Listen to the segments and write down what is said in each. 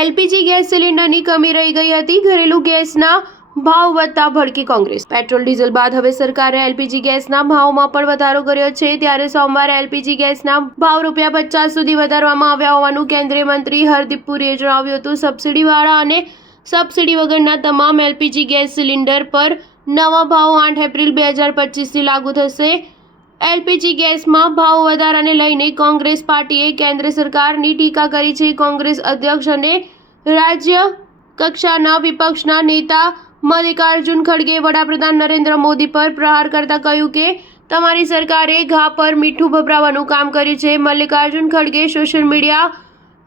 LPG gas સિલિન્ડરની કમી રહી ગઈ હતી। ઘરેલું ગેસના ભાવ વધતા ભડકી કોંગ્રેસ। પેટ્રોલ ડીઝલ બાદ હવે સરકારે એલપીજી ગેસના ભાવમાં પણ વધારો કર્યો છે। ત્યારે સોમવારે એલપીજી ગેસના ભાવ ₹50 સુધી વધારવામાં આવ્યા હોવાનું કેન્દ્રીય મંત્રી હરદીપ પુરીએ જણાવ્યું હતું। સબસિડીવાળા અને સબસિડી વગરના તમામ એલપીજી ગેસ સિલિન્ડર પર નવા ભાવ 8 એપ્રિલ 2025થી લાગુ થશે। એલપીજી ગેસમાં ભાવ વધારાને લઈને કોંગ્રેસ પાર્ટીએ કેન્દ્ર સરકારની ટીકા કરી છે। કોંગ્રેસ અધ્યક્ષ અને રાજ્ય કક્ષાના વિપક્ષના નેતા મલ્લિકાર્જુન ખડગે વડાપ્રધાન નરેન્દ્ર મોદી પર પ્રહાર કરતા કહ્યું કે તમારી સરકારે ઘા પર મીઠું ભભરાવાનું કામ કર્યું છે। મલ્લિકાર્જુન ખડગે સોશિયલ મીડિયા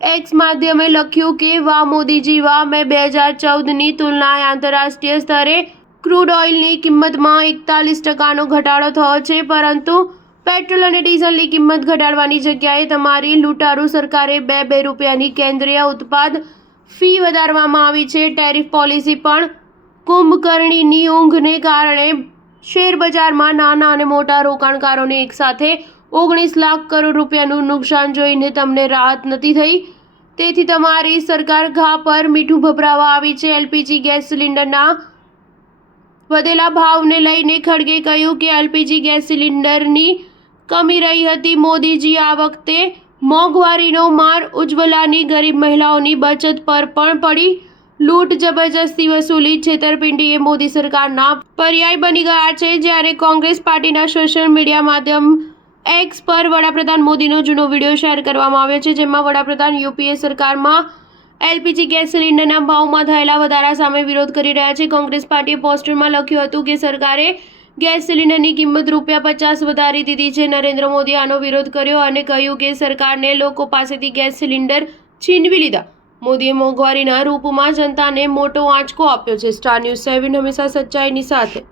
એક્સ માધ્યમે લખ્યું કે વાહ મોદીજી વાહ, મેં 2014ની તુલનાએ આંતરરાષ્ટ્રીય સ્તરે ક્રૂડ ઓઇલની કિંમતમાં 41%નો ઘટાડો થયો છે, પરંતુ પેટ્રોલ અને ડીઝલની કિંમત ઘટાડવાની જગ્યાએ તમારી લૂંટારૂ સરકારે ₹2 કેન્દ્રીય ઉત્પાદ ફી વધારવામાં આવી છે। ટેરિફ પોલિસી પણ કુંભકર્ણીની ઊંઘને કારણે શેરબજારમાં નાના અને મોટા રોકાણકારોને એકસાથે 19 લાખ કરોડ રૂપિયાનું નુકસાન જોઈને તમને રાહત નથી થઈ, તેથી તમારી સરકાર ઘા પર મીઠું ભભરાવા આવી છે। એલપીજી ગેસ સિલિન્ડરના વધેલા ભાવને લઈને ખડગે કહ્યું કે એલપીજી ગેસ સિલિન્ડરની કમી રહી હતી। મોદીજી આ વખતે મોંઘવારીનો માર ઉજ્જવલાની ગરીબ મહિલાઓની બચત પર પણ પડી। લૂંટ, જબરજસ્તી વસૂલી, છેતરપિંડી એ મોદી સરકારના પર્યાય બની ગયા છે। જ્યારે કોંગ્રેસ પાર્ટીના સોશિયલ મીડિયા માધ્યમ એક્સ પર વડાપ્રધાન મોદીનો જૂનો વિડીયો શેર કરવામાં આવ્યો છે, જેમાં વડાપ્રધાન યુપીએ સરકારમાં એલપીજી ગેસ સિલિન્ડરના ભાવમાં થયેલા વધારા સામે વિરોધ કરી રહ્યા છે। કોંગ્રેસ પાર્ટીએ પોસ્ટરમાં લખ્યું હતું કે સરકારે ગેસ સિલિન્ડરની કિંમત ₹50 વધારી દીધી છે। નરેન્દ્ર મોદીએ આનો વિરોધ કર્યો અને કહ્યું કે સરકારને લોકો પાસેથી ગેસ સિલિન્ડર છીનવી લીધા। મોદીએ મોંઘવારીના રૂપમાં જનતાને મોટો આંચકો આપ્યો છે। સ્ટાર ન્યૂઝ 7 હંમેશા સચ્ચાઈની સાથે।